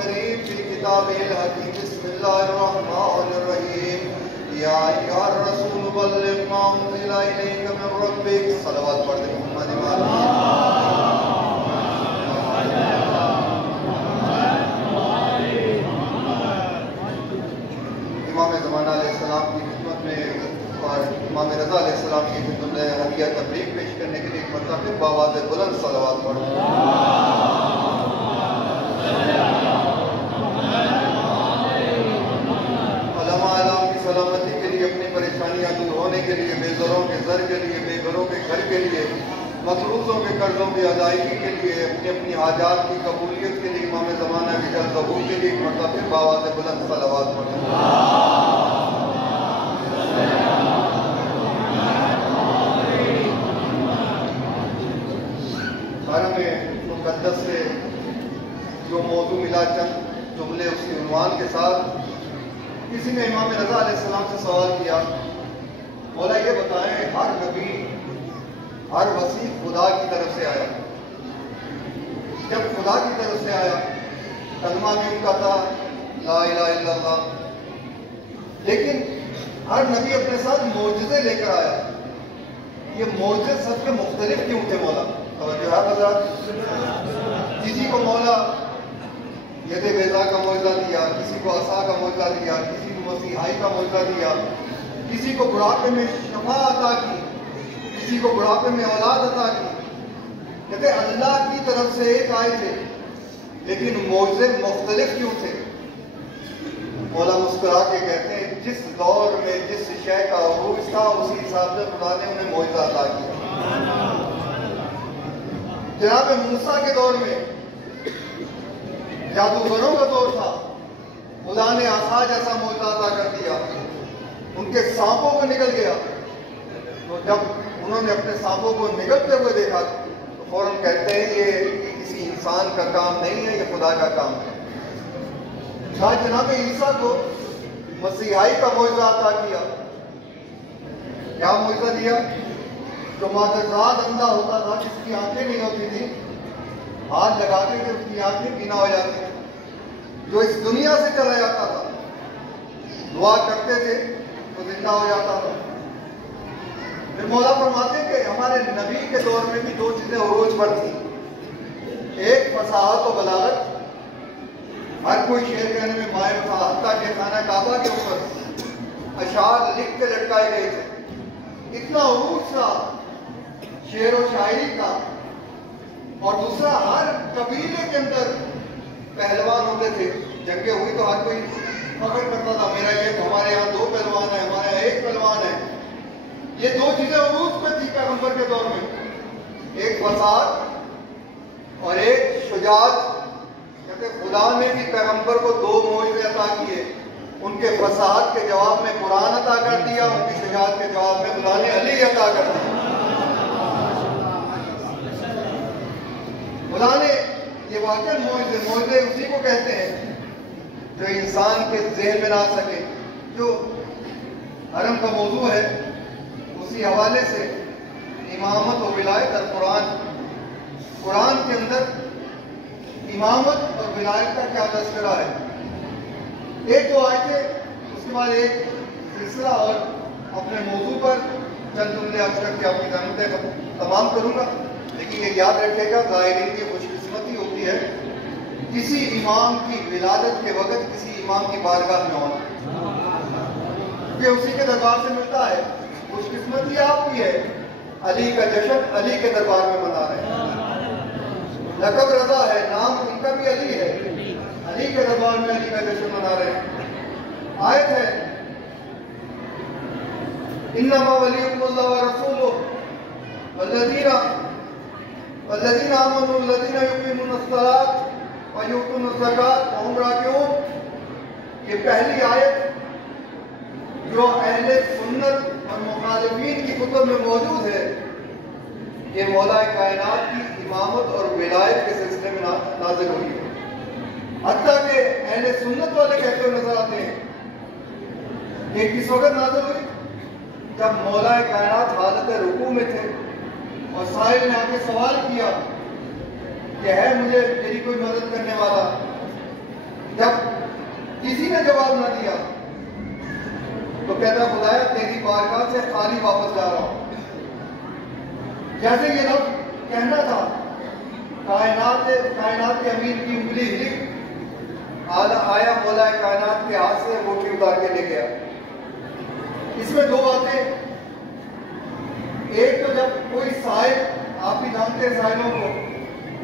الكريم في كتابه الحكيم. بسم الله الرحمن الرحيم. يا أيها الرسول بلغ ما أنزل إليك من ربك. صلوات پڑھ دیں محمد امام زمانہ علیہ السلام کی خدمت میں اور امام رضا علیہ السلام کی خدمت میں ہدیہ تبلیغ پیش کرنے کے لیے ایک مرتبہ پھر بآواز بلند صلوات پڑھو. علماء اعلام کی سلامتی کے لیے، اپنی پریشانیاں دور ہونے کے لیے، بے زروں کے زر کے لیے، بے گھروں کے گھر کے لیے، مقروضوں کے قرضوں کی ادائیگی کے لیے، اپنی اپنی حاجات کی قبولیت کے لیے، امام زمانہ کی جلد ظہور کے لیے ایک مرتبہ پھر بآواز بلند صلوات پڑھو. مقدس سے جو موضوع ملا، چند جملے اس کے عنوان کے ساتھ. کسی نے امام رضا علیہ السلام سے سوال کیا، مولا یہ بتائیں ہر نبی، ہر وسیع خدا کی طرف سے آیا، جب خدا کی طرف سے آیا کلمہ بھی ان کا تھا لا الہ الا اللہ، لیکن ہر نبی اپنے ساتھ معجزے لے کر آیا. یہ معجزے سب کے مختلف کیوں تھے مولا؟ توجہ ہے حضرات. کسی کو مولا ید بیضا کا معجزہ دیا، کسی کو عصا کا معجزہ دیا، کسی کو مسیحائی کا معجزہ دیا، کسی کو بڑھاپے میں شفا عطا کی، کسی کو بڑھاپے میں اولاد عطا کی. کہتے اللہ کی طرف سے ایک آئے تھے لیکن معجزے مختلف کیوں تھے؟ مولا مسکرا کے کہتے ہیں جس دور میں جس شے کا عروج تھا اسی حساب سے خدا نے انہیں معجزہ عطا کیا. جناب موسیٰ کے دور میں جادوگروں کا دور تھا، خدا نے عصا جیسا معجزہ عطا کر دیا، ان کے سانپوں کو نکل گیا. تو جب انہوں نے اپنے سانپوں کو نگلتے ہوئے دیکھا تو فوراً کہتے ہیں یہ کسی انسان کا کام نہیں ہے، یہ خدا کا کام ہے. جناب عیسیٰ کو مسیحائی کا معجزہ عطا کیا. کیا معجزہ دیا؟ جو معجزات اندھا ہوتا تھا، جس کی آنکھیں نہیں ہوتی تھی، ہاتھ لگاتے تھے اس کی آنکھیں بینا ہو جاتی تھی. جو اس دنیا سے چلا جاتا تھا، دعا کرتے تھے تو زندہ ہو جاتا تھا. پھر مولا فرماتے ہیں کہ ہمارے نبی کے دور میں بھی دو چیزیں عروج پر تھیں، ایک فصاحت و بلاغت، ہر کوئی شعر کہنے میں ماہر تھا، حتیٰ کہ خانہ کعبہ کے اوپر اشعار لکھ کے لٹکائے گئے تھے. اتنا عروج تھا شعر و شاعری کا. اور دوسرا ہر قبیلے کے اندر پہلوان ہوتے تھے، جنگیں ہوئی تو ہر کوئی فخر کرتا تھا میرا یہ، ہمارے یہاں دو پہلوان ہیں، ہمارے یہاں ایک پہلوان ہے. یہ دو چیزیں عروج پہ تھی پیغمبر کے دور میں، ایک فساد اور ایک شجاعت. کہتے خدا نے بھی پیغمبر کو دو معجزے عطا کیے. ان کے فساد کے جواب میں قرآن عطا کر دیا، ان کی شجاعت کے جواب میں خدا نے علی عطا کر دیا. خدا نے یہ واقعہ معجزے اسی کو کہتے ہیں جو انسان کے ذہن میں نہ آ سکے. جو حرم کا موضوع ہے اسی حوالے سے امامت و ولایت اور قرآن کے اندر امامت اور ولایت کا کیا تذکرہ ہے. ایک دو آیتیں، اس کے بعد ایک سلسلہ اور اپنے موضوع پر چند جملے عرض کر کے اپنی زحمتیں تمام کروں گا. لیکن یہ یاد رکھے گا زائرین کی خوش قسمتی ہوتی ہے کسی امام کی ولادت کے وقت کسی امام کی بارگاہ میں ہونا، کیونکہ اسی کے دربار سے ملتا ہے. خوش قسمتی آپ کی ہے، علی کا جشن علی کے دربار میں منا رہے ہیں. لقب رضا ہے، نام ان کا بھی علی ہے، علی کے دربار میں علی کا جشن منا رہے ہیں. آیت ہے انما ولیکم اللہ ورسولہ والذین آمنوا الذین یقیمون الصلاۃ ویؤتون الزکاۃ وہم راکعون. یہ پہلی آیت جو اہل سنت اور مخالفین کی کتب میں موجود ہے، یہ مولا کائنات کی امامت اور ولایت کے سلسلے میں نازل ہوئی ہے. حتیٰ کہ اہل سنت والے کہتے ہوئے نظر آتے ہیں کہ کس وقت نازل ہوئی؟ جب مولا کائنات حالت رکوع میں تھے اور سائل نے آ کے سوال کیا کہ ہے مجھے میری کوئی مدد کرنے والا. جواب نہ دیا تو کہتا خدایا تیری بارگاہ سے خالی واپس جا رہا ہوں. جیسے یہ لفظ کہنا تھا کائنات کے امیر کی انگلی ہلی, آیا مولا کائنات کے ہاتھ سے روٹی اتار کے لے گیا. اس میں دو باتیں, ایک تو جب کوئی سائل, آپ بھی جانتے ہیں سائلوں کو,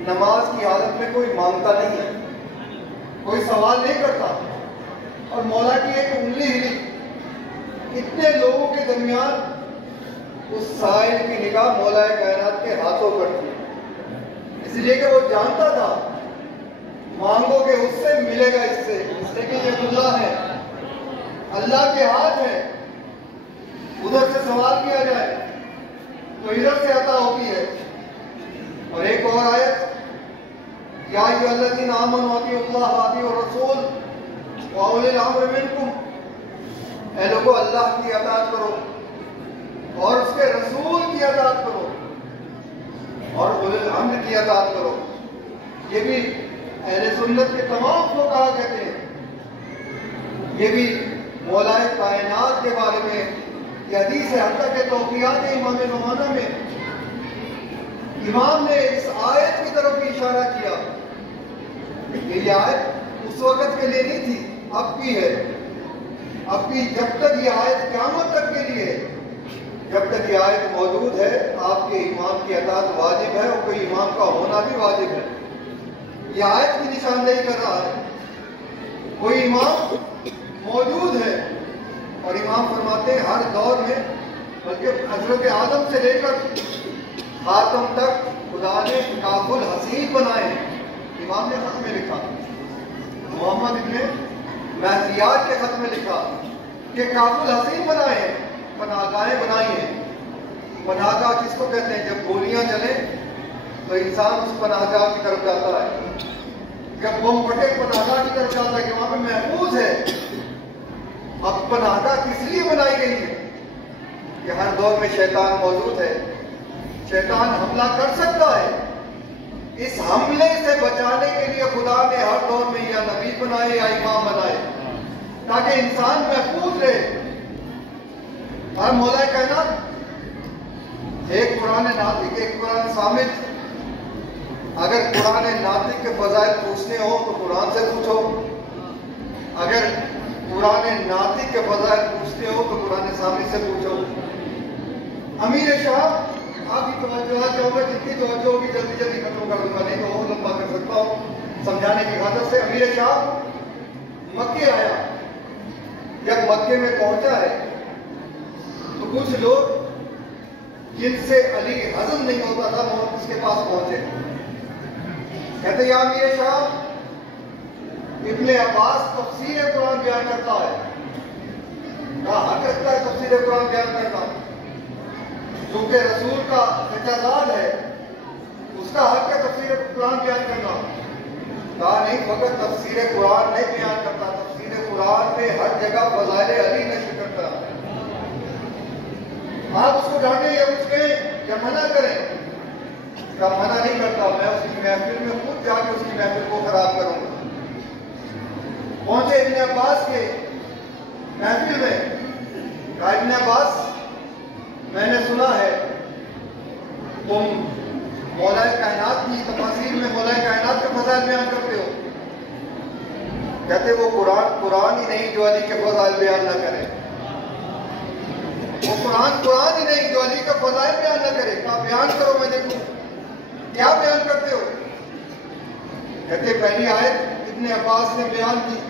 نماز کی حالت میں کوئی مانگتا نہیں ہے, کوئی سوال نہیں کرتا, اور مولا کی ایک انگلی ہلی, اتنے لوگوں کے درمیان اس سائل کی نگاہ مولا کائنات کے ہاتھوں پر تھی, اس لیے کہ وہ جانتا تھا مانگو گے اس سے ملے گا اس سے, اس لیے کہ یہ اللہ ہے, اللہ کے ہاتھ ہے, ادھر سے سوال کیا جائے تو ادھر سے عطا ہوتی ہے. اور ایک اور آیت, یا ایھا الذین آمنوا اطیعوا اللہ واطیعوا الرسول واولی الامر منکم, اے لوگو اللہ کی اطاعت کرو اور اس کے رسول کی اطاعت کرو اور اولی الامر کی اطاعت کرو. یہ بھی اہل سنت کے تمام فقہا کہتے ہیں, یہ بھی مولا کائنات کے بارے میں یہ حدیث ہے. حتیٰ کہ توقیات امام نعمانہ میں امام نے اس آیت کی طرف بھی اشارہ کیا کہ یہ آیت اس وقت کے لیے نہیں تھی, اب کی ہے, اب کی جب تک یہ آیت قیامت تک کے لیے, جب تک یہ آیت موجود ہے آپ کے امام کی اطاعت واجب ہے, اور کوئی امام کا ہونا بھی واجب ہے. یہ آیت کی نشاندہی کر رہا ہے کوئی امام موجود ہے, اور امام فرماتے ہیں ہر دور میں, بلکہ حضرت آدم سے لے کر خاتم تک خدا نے کاف الحسین بنائے ہیں. امام نے خط میں لکھا, محمد ابن مہدیات کے خط میں لکھا کہ کاف الحسین بنائے ہیں, پناہگاہیں بنائی ہیں. پناہگاہ کس کو کہتے ہیں؟ جب گولیاں چلیں تو انسان اس پناہگاہ کی طرف جاتا ہے, جب بم پھٹے پناہگاہ کی طرف جاتا ہے کہ وہاں پہ محفوظ ہے. اب پناہگاہ کس لیے بنائی گئی ہے کہ ہر دور میں شیطان موجود ہے, شیطان حملہ کر سکتا ہے. اس حملے سے بچانے کے لیے خدا نے ہر دور میں یا نبی بنائے یا امام بنائے تاکہ انسان محفوظ رہے. اور مولا کائنات, ایک قرآن ناطق ایک قرآن صامت. اگر قرآن ناطق کے فضائل پوچھنے ہو تو قرآن سے پوچھو, اگر قرآن ناطق کے فضائل پوچھتے ہو تو قرآن صامت سے پوچھو. امیر شاہ, آپ کی توجہ چاہوں گا, جتنی توجہ ہوگی جلدی جلدی ختم کر دوں گا, نہیں تو اور لمبا کر سکتا ہوں سمجھانے کی خاطر سے. امیر شاہ مکے آیا, جب مکے میں پہنچا ہے تو کچھ لوگ جن سے علی ہضم نہیں ہوتا تھا وہ اس کے پاس پہنچے, کہتے یا امیر شاہ ابن عباس تفسیر قرآن بیان کرتا ہے. کہا حق رکھتا ہے تفسیر قرآن بیان کرنا, چونکہ رسول کا اعتزاز ہے, اس کا حق ہے تفسیر قرآن بیان کرنا. کہا نہیں, فقط تفسیر قرآن نہیں بیان کرتا, تفسیر قرآن میں ہر جگہ فضائل علی نشر کرتا. آپ اس کو ڈانٹیں یا اس کے یا منع کریں, کا منع نہیں کرتا, میں اس کی محفل میں خود جا کے اس کی محفل کو خراب کروں گا. پہنچے ابن عباس کے محفل میں, کہا ابن عباس میں نے سنا ہے تم مولا کائنات کی تفاسیر میں مولا کائنات کے فضائل بیان کرتے ہو. کہتے وہ قرآن ہی نہیں جو علی کے فضائل بیان نہ کرے, وہ قرآن ہی نہیں جو علی کے فضائل بیان نہ کرے. کہا بیان کرو, میں دیکھوں کیا بیان کرتے ہو. کہتے پہلی آیت ابن عباس نے بیان کی,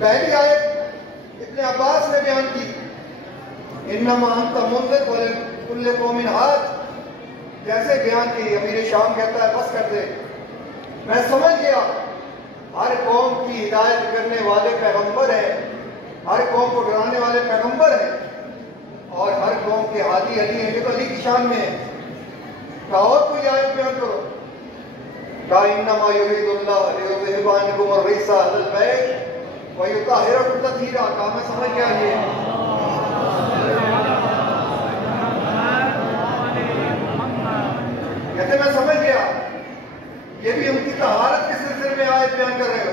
پہلی آیت ابن عباس نے بیان کی, انما انت منذر ولکل قوم ہاد. جیسے بیان کی, امیر شام کہتا ہے بس کر دے, میں سمجھ گیا ہر قوم کی ہدایت کرنے والے پیغمبر ہیں, ہر قوم کو ڈرانے والے پیغمبر ہیں, اور ہر قوم کے ہادی علی ہیں, یہ تو علی کی شان میں ہے. کہا اور کوئی آیت بیان کرو. کہا انما یرید اللہ لیذھب عنکم الرجس اہل البیت ویطہرکم تطہیرا. کہا میں سمجھ گیا, یہ کہتے میں سمجھ گیا, یہ بھی ان کی طہارت کے سلسلے میں آیت بیان کر رہے ہو.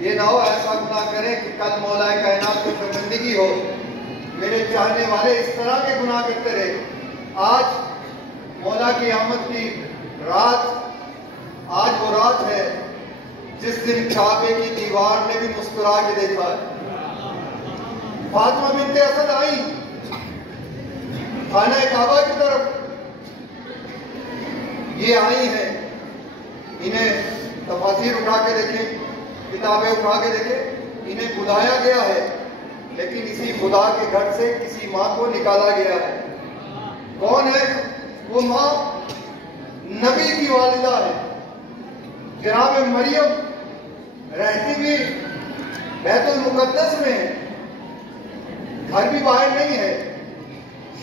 یہ نہ ہو ایسا گناہ کریں کہ کل مولا کائنات کی شرمندگی ہو، میرے چاہنے والے اس طرح کے گناہ کرتے رہے۔ آج مولا کی آمد کی رات، آج وہ رات ہے جس دن کعبے کی دیوار نے بھی مسکرا کے دیکھا ہے۔ فاطمہ بنت اسد آئی خانہ کعبہ کی طرف، یہ آئی ہیں، انہیں تفاسیر اٹھا کے دیکھیں، کتابیں اٹھا کے دیکھیں، انہیں بلایا گیا ہے لیکن اسی خدا کے گھر سے کسی ماں کو نکالا گیا ہے۔ کون ہے وہ ماں؟ نبی کی والدہ ہے، جناب مریم، رہتی بھی بیت المقدس میں ہے، گھر بھی باہر نہیں ہے،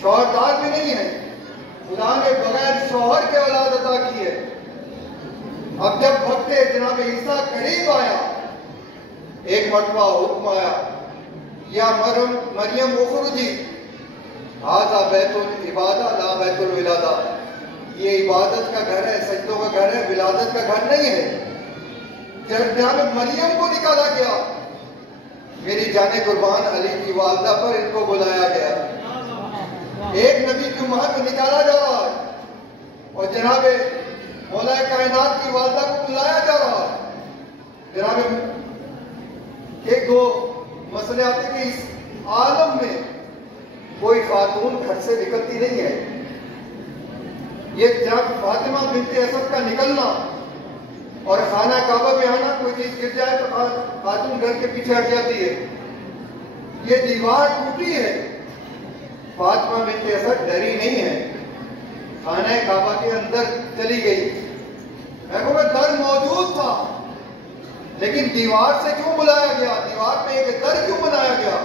شوہردار بھی نہیں ہے، خدا نے بغیر شوہر کے اولاد عطا کی ہے۔ اب جب وقت جناب عیسیٰ قریب آیا، ایک مرتبہ حکم آیا، یا مریم اخرجی ھذا بیت العبادہ لا بیت الولادہ، یہ عبادت کا گھر ہے، سجدوں کا گھر ہے، ولادت کا گھر نہیں ہے۔ جب جناب مریم کو نکالا گیا، میری جان قربان علی کی والدہ پر ان کو بلایا گیا۔ ایک نبی کی ماں کو نکالا جا رہا ہے اور جناب مولا کائنات کی والدہ کو بلایا جا رہا ہے۔ جناب ایک دو مسئلے آتے کہ اس عالم میں کوئی خاتون گھر سے نکلتی نہیں ہے۔ یہ جناب فاطمہ بنت اسد کا نکلنا اور خانہ کعبہ میں آنا، کوئی چیز گر جائے تو خاتون گھر کے پیچھے ہٹ جاتی ہے۔ یہ دیوار ٹوٹی ہے، فاطمہ بنت اسد ڈری نہیں ہے، خانہ کعبہ کے اندر چلی گئی۔ میں کہوں گا در موجود تھا لیکن دیوار سے کیوں بلایا گیا؟ دیوار میں ایک در کیوں بنایا گیا؟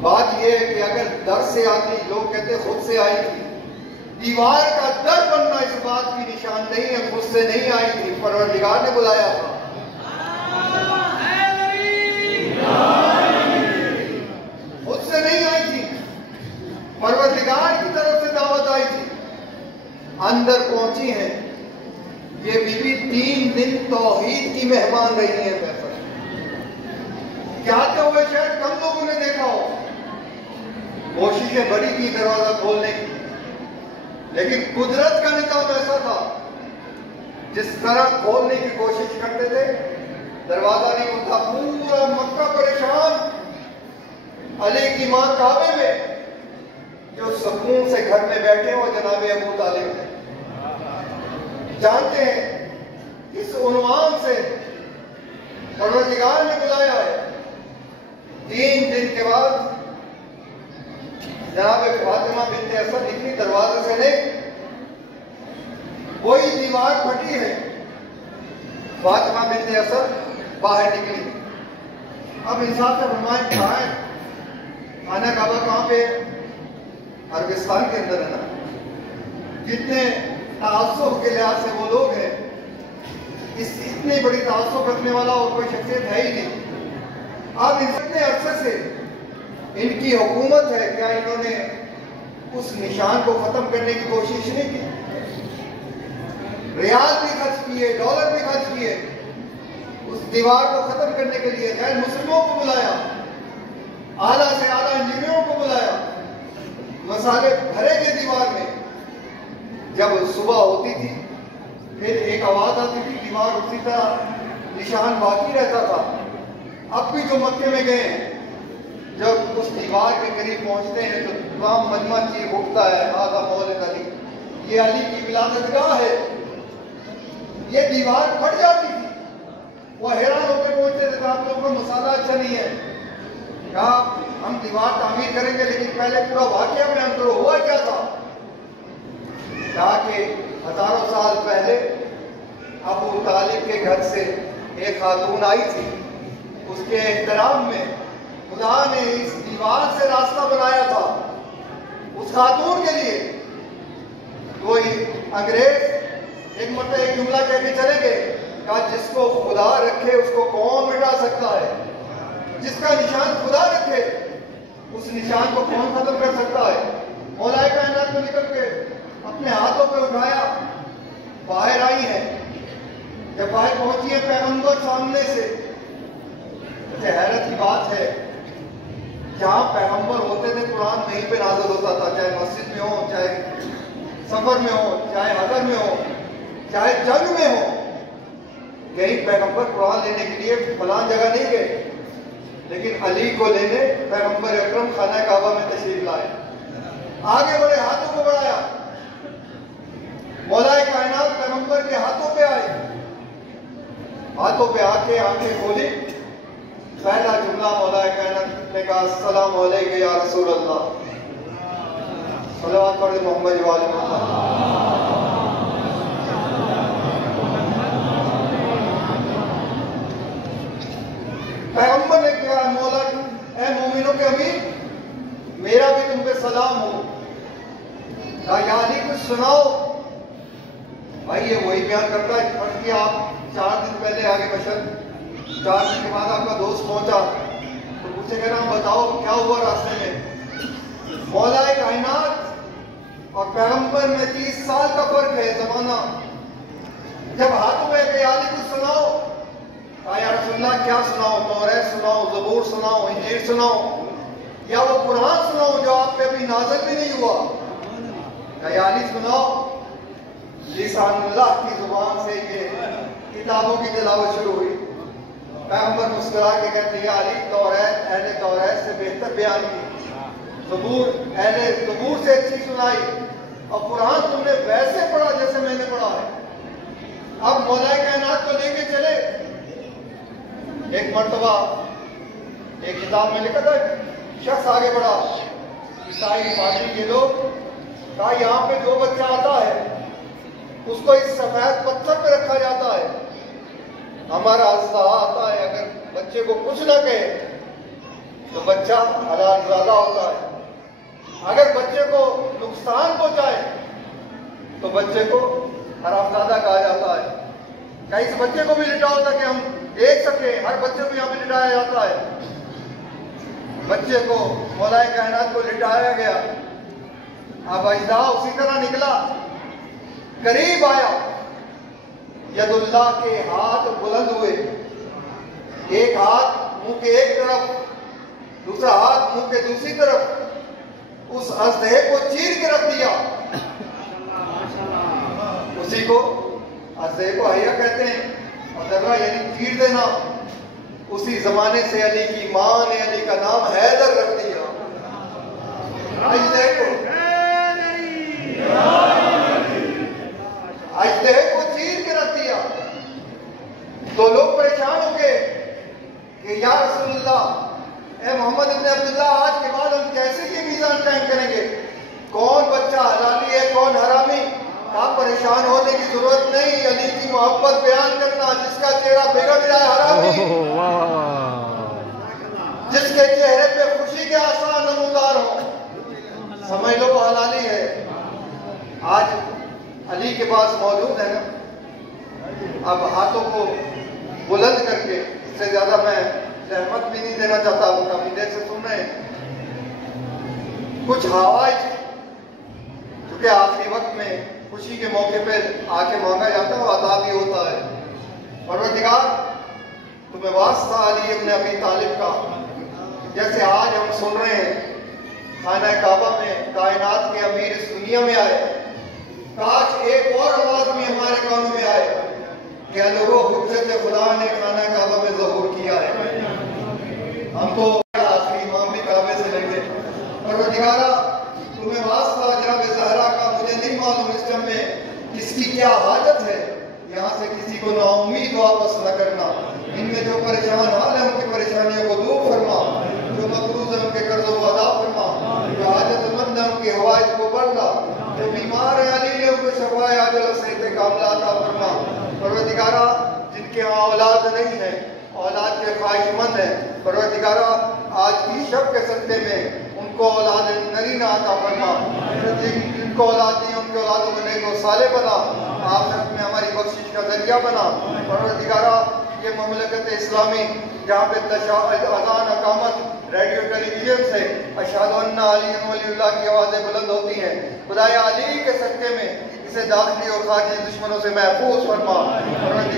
بات یہ ہے کہ اگر در سے آتی، لوگ کہتے خود سے آئی تھی، دیوار کا در بننا اس بات کی نشان نہیں ہے خود سے نہیں آئی تھی، پروردگار نے بلایا تھا۔ خود سے نہیں آئی تھی، پروردگار کی طرف سے دعوت آئی تھی۔ اندر پہنچی ہیں، یہ بی بی 3 دن توحید کی مہمان رہی ہیں۔ جاتے ہوئے شاید کم لوگوں نے دیکھا ہو، کوششیں بڑی کی دروازہ کھولنے کی، لیکن قدرت کا نظام ایسا تھا جس طرح کھولنے کی کوشش کرتے تھے دروازہ نہیں ہوتا۔ پورا مکہ پریشان، علی کی ماں کعبے میں، جو سکون سے گھر میں بیٹھے ہو جناب ابو طالب ہیں، جانتے ہیں اس عنوان سے پروردگار نے بلایا ہے۔ 3 دن کے بعد جناب فاطمہ بنت اسد نکلی دروازے سے نہیں، وہی دیوار پھٹی ہے، فاطمہ بنت اسد باہر نکلی۔ اب انصاف سے فرمائیں کہاں ہے خانہ کعبہ؟ کہاں پہ؟ عربستان کے اندر ہے نا۔ جتنے تعصب کے لحاظ سے وہ لوگ ہیں، اس اتنی بڑی تعصب رکھنے والا اور کوئی شخصیت ہے ہی نہیں۔ اب اتنے عرصے سے ان کی حکومت ہے، کیا انہوں نے اس نشان کو ختم کرنے کی کوشش نہیں کی؟ ریال بھی خرچ کیے، ڈالر بھی خرچ کیے اس دیوار کو ختم کرنے کے لیے۔ غیر مسلموں کو بلایا، اعلیٰ سے اعلیٰ انجینئروں کو بلایا، مسالے بھرے کے دیوار میں۔ جب صبح ہوتی تھی پھر ایک آواز آتی تھی، دیوار اسی طرح نشان باقی رہتا تھا۔ اب بھی جو مکے میں گئے ہیں، جب اس دیوار کے قریب پہنچتے ہیں تو تمام مجمع چیخ اٹھتا ہے، ھذا مولد علی، یہ علی کی ولادت گاہ ہے۔ یہ دیوار پھٹ جاتی تھی، وہ حیران ہو کے پہنچتے تھے، آپ لوگوں کا مسالہ اچھا نہیں ہے، کہا ہم دیوار تعمیر کریں گے لیکن پہلے پورا واقعہ بیان کرو، ہوا کیا تھا؟ کہا کہ ہزاروں سال پہلے ابو طالب کے گھر سے ایک خاتون آئی تھی، اس کے احترام میں خدا نے اس دیوار سے راستہ بنایا تھا اس خاتون کے لیے۔ کوئی انگریز ایک مرتبہ ایک جملہ کہہ کے چلے گئے، کہا جس کو خدا رکھے اس کو کون مٹا سکتا ہے؟ جس کا نشان خدا رکھے اس نشان کو کون ختم کر سکتا ہے؟ مولا کائنات کو نکل کے اپنے ہاتھوں پہ اٹھایا، باہر آئی ہیں، جب آئے پہنچی ہے پیغمبر سامنے سے، حیرت کی بات ہے جہاں پیغمبر ہوتے تھے قرآن وہیں پہ نازل ہوتا تھا، چاہے مسجد میں ہو، چاہے سفر میں ہو، چاہے حضر میں ہو، چاہے جنگ میں ہو. کہیں پیغمبر قرآن لینے کے لیے فلان جگہ نہیں گئے، لیکن علی کو لینے پیغمبر اکرم خانہ کعبہ میں تشریف لائے. آگے بڑھے، ہاتھوں کو بڑھایا، مولا کائنات پیغمبر کے ہاتھوں پہ آئے، ہاتھوں پہ آ کے آنکھیں کھولی. پہلا جملہ مولا کائنات نے کہا السلام علیکم یا رسول اللہ. صلوات پڑھے محمد و آل محمد. پیغمبر نے کہا مولا اے مومنوں کے امیر، میرا بھی تم پہ سلام ہو. کہا یا علی کچھ سناؤ. بھائی یہ وہی بیان کرتا ہے فرض کیا آپ 4 دن پہلے آگے بشر، 4 دن کے بعد آپ کا دوست پہنچا تو پوچھے گا نا بتاؤ کیا ہوا راستے میں. مولا کائنات اور پیغمبر میں 30 سال کا فرق ہے زمانہ. جب ہاتھوں میں کہ علی کچھ سناؤ، کہا یا رسول اللہ کیا سناؤ؟ توریت سناؤ، زبور سناؤ، انجیل سناؤ، یا وہ قرآن سناؤ جو آپ پہ ابھی نازل بھی نہیں ہوا؟ کہا یا علی سناؤ. لسان اللہ کی زبان سے یہ کتابوں کی تلاوت شروع ہوئی. پیغمبر مسکرا کے کہتے ہیں یا علی توریت اہل توریت سے بہتر بیان کی، زبور اہل زبور سے اچھی سنائی، اور قرآن تم نے ویسے پڑھا جیسے میں نے پڑھا ہے. اب مولا کائنات کو لے کے چلے. ایک مرتبہ ایک کتاب میں لکھا تھا شخص آگے بڑھا، عیسائی پادری کے لوگ، کہا یہاں پہ جو بچہ آتا ہے اس کو اس سفید پتھر پہ رکھا جاتا ہے. ہمارا اسلحہ آتا ہے، اگر بچے کو کچھ نہ کہے تو بچہ حلال زادہ ہوتا ہے، اگر بچے کو نقصان پہنچائے تو بچے کو حرام زادہ کہا جاتا ہے. کیا اس بچے کو بھی لٹاؤ تاکہ ہم دیکھ سکیں؟ ہر بچے کو یہاں پہ لٹایا جاتا ہے. بچے کو مولا کائنات کو لٹایا گیا. اب اجزا اسی طرح نکلا، قریب آیا، ید اللہ کے ہاتھ بلند ہوئے. ایک ہاتھ منہ کے ایک طرف، دوسرا ہاتھ منہ کے دوسری طرف، اس اژدہے کو چیر کے رکھ دیا. اسی کو اژدہے کو حیا کہتے ہیں، اور ذرہ یعنی چیر دینا. اسی زمانے سے علی کی ماں نے علی کا نام حیدر رکھ دیا. اژدہے کو چیر کے رکھ دیا. تو لوگ پریشان ہو گئے کہ یا رسول اللہ، اے محمد ابن عبداللہ، آج کے بعد ہم کیسے یہ میزان قائم کریں گے؟ کون بچہ حلالی ہے، کون حرامی؟ آپ پریشان ہونے کی ضرورت نہیں. علی کی محبت بیان کرنا، جس کا چہرہ بگڑ جائے حرامی، جس کے چہرے پہ خوشی کے آثار نمودار ہوں، سمجھ لو وہ حلالی ہے. آج علی کے پاس موجود ہے نا. اب ہاتھوں کو بلند کر کے، اس سے زیادہ میں زحمت بھی نہیں دینا چاہتا ہوں، کافی دیر سے سن رہے ہیں. کچھ حوائج کیونکہ آخری وقت میں خوشی کے موقع پہ آ کے مانگا جاتا ہے، وہ عطا بھی ہوتا ہے. پروردگار تمہیں واسطہ علی ابن ابی طالب کا، جیسے آج ہم سن رہے ہیں خانہ کعبہ میں کائنات کے امیر اس دنیا میں آئے، کاش ایک اور آواز بھی ہمارے کانوں میں آئے کہ لوگوں حجت خدا نے خانہ کعبہ میں ظہور کیا ہے. ہم تو آخری امام بھی کعبے سے لگے. پروردگارہ تمہیں واسطہ جناب زہرا کا، مجھے نہیں معلوم اس ٹائم میں کس کی کیا حاجت ہے، یہاں سے کسی کو نا امید واپس نہ کرنا. ان میں جو پریشان حال ہیں ان کی پریشانیوں کو دور فرما، جو مقروض ہیں ان کے قرضوں کو ادا فرما، جو حاجت مند ہیں ان کی حوائج کو بڑھنا، جو بیمار ہیں علی نے ان کو شفائے عاجلہ صحت کاملہ عطا فرما. پروردگارہ جن کے ہاں اولاد نہیں ہے، اولاد کے خواہش مند ہیں، پروردگارہ آج کی شب کے صدقے میں ان کو اولاد نرینہ عطا فرما. جن کو اولاد نہیں ان کے اولادوں کو نیک و صالح بنا، آخرت میں ہماری بخشش کا ذریعہ بنا. پروردگارہ یہ مملکت اسلامی جہاں پہ اذان اقامت ریڈیو ٹیلی ویژن سے اشہد ان علی ولی اللہ کی آوازیں بلند ہوتی ہیں، خدایا علی کے صدقے میں اسے داخلی اور خارجی دشمنوں سے محفوظ فرما.